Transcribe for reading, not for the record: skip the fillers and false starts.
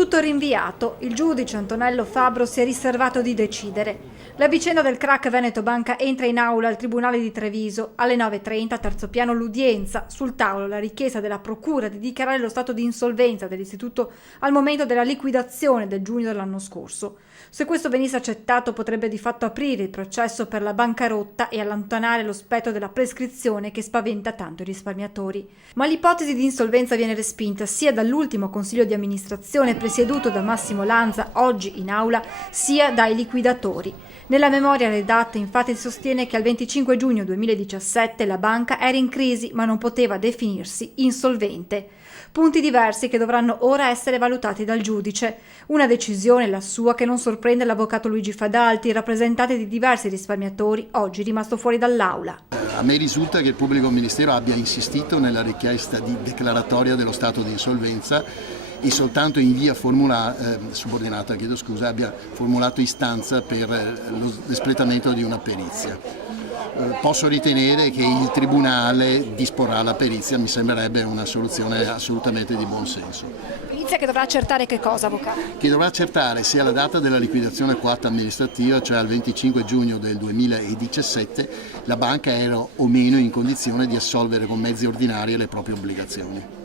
Tutto rinviato, il giudice Antonello Fabbro si è riservato di decidere. La vicenda del crack Veneto Banca entra in aula al Tribunale di Treviso. Alle 9:30, terzo piano l'udienza. Sul tavolo la richiesta della Procura di dichiarare lo stato di insolvenza dell'istituto al momento della liquidazione del giugno dell'anno scorso. Se questo venisse accettato potrebbe di fatto aprire il processo per la bancarotta e allontanare lo spettro della prescrizione che spaventa tanto i risparmiatori. Ma l'ipotesi di insolvenza viene respinta sia dall'ultimo consiglio di amministrazione presieduto da Massimo Lanza, oggi in aula, sia dai liquidatori. Nella memoria redatta infatti si sostiene che al 25 giugno 2017 la banca era in crisi ma non poteva definirsi insolvente. Punti diversi che dovranno ora essere valutati dal giudice. Una decisione, la sua, che non sorprende l'avvocato Luigi Fadalti, rappresentante di diversi risparmiatori, oggi rimasto fuori dall'aula. A me risulta che il pubblico ministero abbia insistito nella richiesta di declaratoria dello stato di insolvenza e soltanto in via subordinata abbia formulato istanza per l'espletamento di una perizia. Posso ritenere che il Tribunale disporrà la perizia, mi sembrerebbe una soluzione assolutamente di buon senso. Perizia che dovrà accertare che cosa, avvocato? Che dovrà accertare sia la data della liquidazione coatta amministrativa, cioè al 25 giugno del 2017, la banca era o meno in condizione di assolvere con mezzi ordinari le proprie obbligazioni.